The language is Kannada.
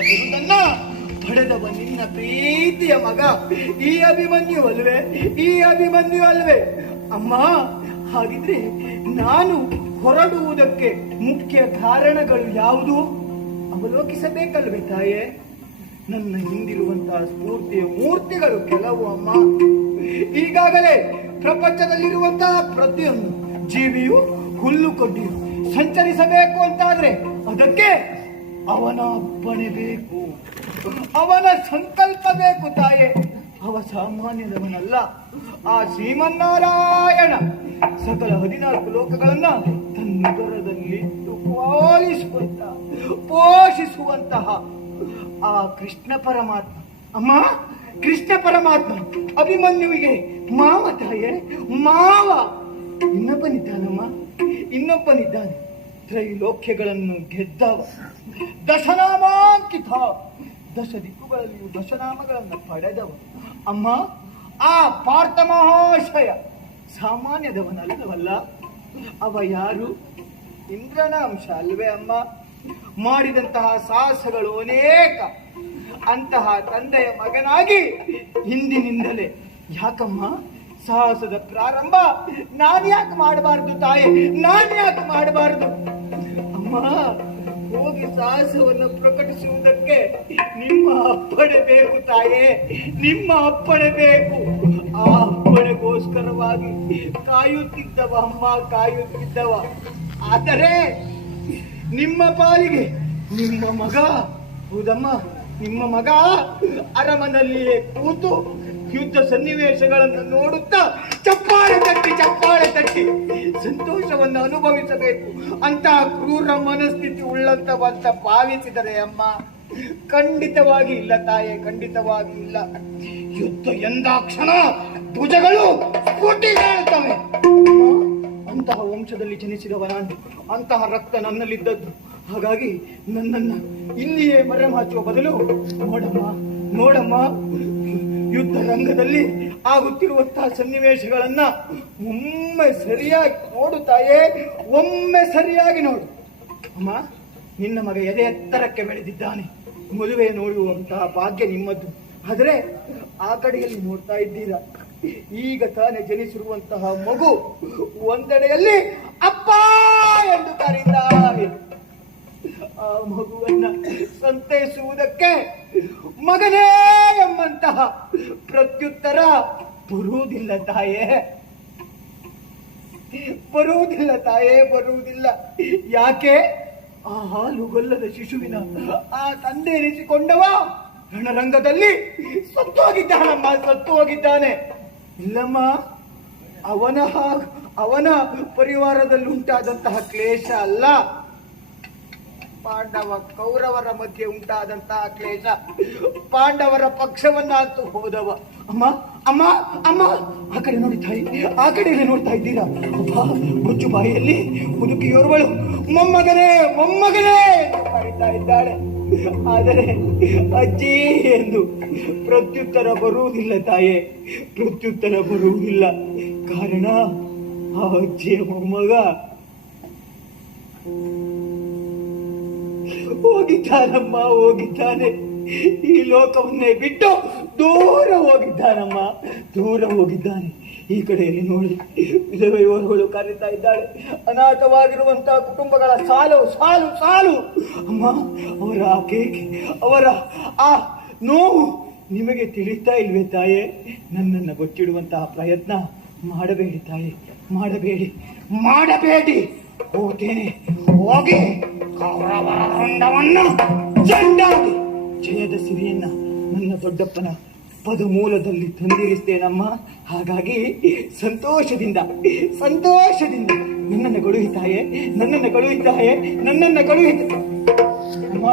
ಬಿರುದನ್ನ ಪಡೆದವ ನಿನ್ನ ಪ್ರೀತಿಯ ಮಗ ಈ ಅಭಿಮನ್ಯು ಅಲ್ವೇ? ಈ ಅಭಿಮನ್ಯು ಅಲ್ವೇ? ಅಮ್ಮ, ಹಾಗಿದ್ರೆ ನಾನು ಹೊರಡುವುದಕ್ಕೆ ಮುಖ್ಯ ಕಾರಣಗಳು ಯಾವುದು ಅವಲೋಕಿಸಬೇಕಲ್ವೇ ತಾಯೇ? ನನ್ನ ಹಿಂದಿರುವಂತಹ ಸ್ಫೂರ್ತಿಯ ಮೂರ್ತಿಗಳು ಕೆಲವು ಅಮ್ಮ. ಈಗಾಗಲೇ ಪ್ರಪಂಚದಲ್ಲಿರುವಂತಹ ಪ್ರತಿಯೊಂದು ಜೀವಿಯು ಹುಲ್ಲು ಕೊಡ್ಡಿಯು ಸಂಚರಿಸಬೇಕು ಅಂತಾದ್ರೆ ಅದಕ್ಕೆ ಅವನ ಅಪ್ಪಣೆ ಬೇಕು, ಅವನ ಸಂಕಲ್ಪ ಬೇಕು ತಾಯೇ. ಅವ ಸಾಮಾನ್ಯದವನಲ್ಲ. ಆ ಶ್ರೀಮನ್ನಾರಾಯಣ ಸಕಲ 14 ಲೋಕಗಳನ್ನ ತನ್ನುದರದಲ್ಲಿಟ್ಟು ಪೋಷಿಸುವಂತಹ ಆ ಕೃಷ್ಣ ಪರಮಾತ್ಮ. ಅಮ್ಮ, ಕೃಷ್ಣ ಪರಮಾತ್ಮ ಅಭಿಮನ್ಯುವಿಗೆ ಮಾವ ತಾಯೇ, ಮಾವ. ಇನ್ನೊಬ್ಬನಿದ್ದಾನಮ್ಮ, ಇನ್ನೊಬ್ಬನಿದ್ದಾನೆ. ತ್ರೈಲೋಕ್ಯಗಳನ್ನು ಗೆದ್ದವ, ದಶನಾಮಾಂಕಿತ, 10 ದಿಕ್ಕುಗಳಲ್ಲಿಯೂ ದಶನಾಮಗಳನ್ನು ಪಡೆದವ. ಅಮ್ಮ, ಆ ಪಾರ್ಥ ಮಹಾಶಯ ಸಾಮಾನ್ಯದವನಲ್ಲವಲ್ಲ. ಅವ ಯಾರು? ಇಂದ್ರನ ಅಂಶ ಅಲ್ವೇ ಅಮ್ಮ? ಮಾಡಿದಂತಹ ಸಾಹಸಗಳು ಅನೇಕ. ಅಂತಹ ತಂದೆಯ ಮಗನಾಗಿ ಹಿಂದಿನಿಂದಲೇ ಯಾಕಮ್ಮ ಸಾಹಸದ ಪ್ರಾರಂಭ ನಾನ್ಯಾಕೆ ಮಾಡಬಾರ್ದು ತಾಯಿ? ನಾನ್ಯಾಕೆ ಮಾಡಬಾರ್ದು ಅಮ್ಮ? ಹೋಗಿ ಸಾಹಸವನ್ನು ಪ್ರಕಟಿಸುವುದಕ್ಕೆ ನಿಮ್ಮ ಅಪ್ಪಣೆ ಬೇಕು ತಾಯೇ, ನಿಮ್ಮ ಅಪ್ಪಣೆ ಬೇಕು. ಆ ಅಪ್ಪಣೆಗೋಸ್ಕರವಾಗಿ ಕಾಯುತ್ತಿದ್ದವ ಅಮ್ಮ, ಕಾಯುತ್ತಿದ್ದವ. ಆದರೆ ನಿಮ್ಮ ಪಾಲಿಗೆ ನಿಮ್ಮ ಮಗ, ಹೌದಮ್ಮ, ನಿಮ್ಮ ಮಗ ಅರಮನೆಯಲ್ಲಿಯೇ ಕೂತು ಯುದ್ಧ ಸನ್ನಿವೇಶಗಳನ್ನು ನೋಡುತ್ತಾ ಚಪ್ಪಾಳೆ ತಟ್ಟಿ ಸಂತೋಷವನ್ನು ಅನುಭವಿಸಬೇಕು ಅಂತ ಕ್ರೂರ ಮನಸ್ಥಿತಿ ಉಳ್ಳಂತವಂತ ಭಾವಿಸಿದರೆ ಅಮ್ಮ, ಖಂಡಿತವಾಗಿ ಇಲ್ಲ ತಾಯೇ, ಖಂಡಿತವಾಗಿ ಇಲ್ಲ. ಯುದ್ಧ ಎಂದಾಕ್ಷಣ ಭುಜಗಳು ಪುಟಿಗೇಳುತ್ತವೆ. ಅಂತಹ ವಂಶದಲ್ಲಿ ಜನಿಸಿದವ ನಾನು, ಅಂತಹ ರಕ್ತ ನನ್ನಲ್ಲಿದ್ದದ್ದು. ಹಾಗಾಗಿ ನನ್ನನ್ನ ಇಲ್ಲಿಯೇ ಮರೆಮಾಚುವ ಬದಲು ನೋಡಮ್ಮ, ಯುದ್ಧ ರಂಗದಲ್ಲಿ ಆಗುತ್ತಿರುವಂತಹ ಸನ್ನಿವೇಶಗಳನ್ನ ಒಮ್ಮೆ ಸರಿಯಾಗಿ ನೋಡು ತಾಯೇ, ಒಮ್ಮೆ ಸರಿಯಾಗಿ ನೋಡು ಅಮ್ಮ. ನಿನ್ನ ಮಗ ಎದೆ ಎತ್ತರಕ್ಕೆ ಬೆಳೆದಿದ್ದಾನೆ, ಮದುವೆ ನೋಡುವಂತಹ ಭಾಗ್ಯ ನಿಮ್ಮದ್ದು. ಆದರೆ ಆ ಕಡೆಯಲ್ಲಿ ನೋಡ್ತಾ ಇದ್ದೀರಾ, ಈಗ ತಾನೇ ಜನಿಸಿರುವಂತಹ ಮಗು ಒಂದೆಡೆಯಲ್ಲಿ ಅಪ್ಪ ಎಂದು ಕರೀತಾರೆ. ಆ ಮಗುವನ್ನ ಸಂತೈಸುವುದಕ್ಕೆ ಮಗನೇ ಎಂಬಂತಹ ಪ್ರತ್ಯುತ್ತರ ಬರುವುದಿಲ್ಲ ತಾಯೇ, ಬರುವುದಿಲ್ಲ. ಯಾಕೆ? ಆ ಹಾಲುಗೊಲ್ಲದ ಶಿಶುವಿನ ಆ ತಂದೆ ಎನಿಸಿಕೊಂಡವ ರಣರಂಗದಲ್ಲಿ ಸತ್ತು ಹೋಗಿದ್ದಾನೆ. ಇಲ್ಲಮ್ಮ, ಅವನ ಪರಿವಾರದಲ್ಲಿ ಉಂಟಾದಂತಹ ಕ್ಲೇಶ ಅಲ್ಲ, ಪಾಂಡವ ಕೌರವರ ಮಧ್ಯೆ ಉಂಟಾದಂತಹ ಕ್ಲೇಶ. ಪಾಂಡವರ ಪಕ್ಷವನ್ನಾಂತೂ ಹೋದವ. ಅಮ್ಮ, ಆ ಕಡೆ ನೋಡಿ ತಾಯಿ, ಆ ಕಡೆಯಲ್ಲಿ ನೋಡ್ತಾ ಇದ್ದೀರಾ? ಮುಚ್ಚು ಬಾಯಿಯಲ್ಲಿ ಮುದುಕಿಯೋರ್ವಳು ಮೊಮ್ಮಗನೇ ಎಂದು ಕರೀತಾ ಇದ್ದಾಳೆ. ಆದರೆ ಅಜ್ಜಿ ಎಂದು ಪ್ರತ್ಯುತ್ತರ ಬರುವುದಿಲ್ಲ ತಾಯೇ, ಪ್ರತ್ಯುತ್ತರ ಬರುವುದಿಲ್ಲ. ಕಾರಣ ಆ ಅಜ್ಜಿಯ ಮೊಮ್ಮಗ ಹೋಗಿದ್ದಾನೆ. ಈ ಲೋಕವನ್ನೇ ಬಿಟ್ಟು ದೂರ ಹೋಗಿದ್ದಾನೆ. ಈ ಕಡೆಯಲ್ಲಿ ನೋಡಿ ವಿಧವೆಯವರುಗಳು ಕರೀತಾ ಇದ್ದಾಳೆ. ಅನಾಥವಾಗಿರುವಂತಹ ಕುಟುಂಬಗಳ ಸಾಲು. ಅಮ್ಮ, ಅವರ ಆ ಕೇಕೆ, ಅವರ ಆ ನೋವು ನಿಮಗೆ ತಿಳಿತಾ ಇಲ್ವೇ ತಾಯೇ? ನನ್ನನ್ನು ಗೊತ್ತಿಡುವಂತಹ ಪ್ರಯತ್ನ ಮಾಡಬೇಡಿ ತಾಯೇ, ಮಾಡಬೇಡಿ. ಹೋಗ್ತೇನೆ, ಹೋಗಿ ಕೌರವರ ದಂಡವನ್ನು ಜಂಡಾಗಿ ಜಯದ ಸಿರಿಯನ್ನ ನನ್ನ ದೊಡ್ಡಪ್ಪನ ಪದಮೂಲದಲ್ಲಿ ತಂದಿರಿಸ್ತೇನಮ್ಮ. ಹಾಗಾಗಿ ಸಂತೋಷದಿಂದ ನನ್ನನ್ನು ಕಳುಹಿತಾಯೇ, ಅಮ್ಮ.